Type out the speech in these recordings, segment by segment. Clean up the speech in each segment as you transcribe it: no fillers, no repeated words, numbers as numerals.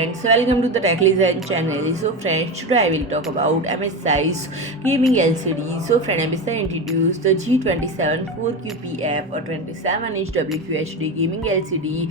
friends, welcome to the Tech Design channel. So friends, today I will talk about MSI's gaming LCD. So friend, MSI introduced the G274QPF or 27-inch WQHD gaming LCD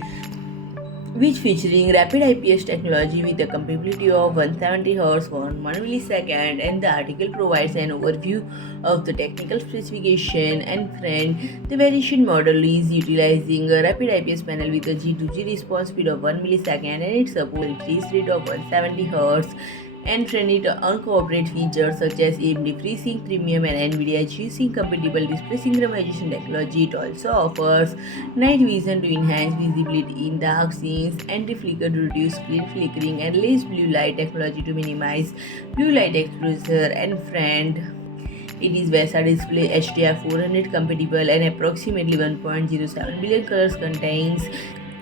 which featuring rapid IPS technology with a compatibility of 170 Hz for 1 millisecond, and the article provides an overview of the technical specification. And friend, the variation model is utilizing a rapid IPS panel with a GtoG response speed of 1 millisecond, and it supports a refresh rate of 170 Hz. And friend, it incorporate features such as AMD FreeSync Premium and NVIDIA G-Sync compatible display synchronization technology. It also offers night vision to enhance visibility in dark scenes, anti-flicker to reduce screen flickering, and less blue light technology to minimize blue light exposure. And friend, it is VESA display HDR 400 compatible and approximately 1.07 billion colors contains.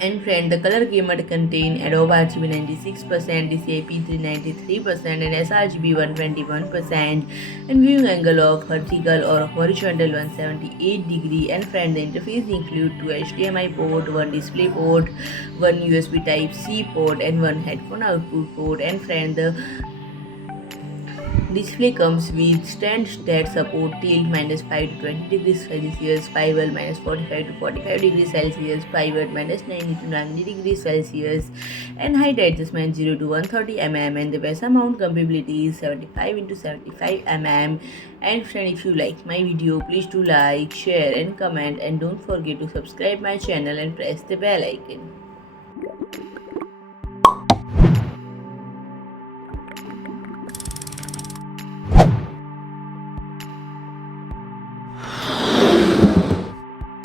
And friend, the color gamut contain Adobe RGB 96%, DCI-P 393%, and sRGB 121%, and viewing angle of vertical or horizontal 178 degree. And friend, the interface include 2 HDMI port, 1 DisplayPort, 1 USB Type-C port, and 1 headphone output port. And friend, the display comes with stands that support tilt -5 to 20 degrees Celsius, pivot -45 to 45 degrees Celsius, pivot -90 to 90 degrees Celsius, and height adjustment 0 to 130 mm. And the VESA mount compatibility is 75 into 75 mm. And friend, if you like my video, please do like, share, and comment, and don't forget to subscribe my channel and press the bell icon.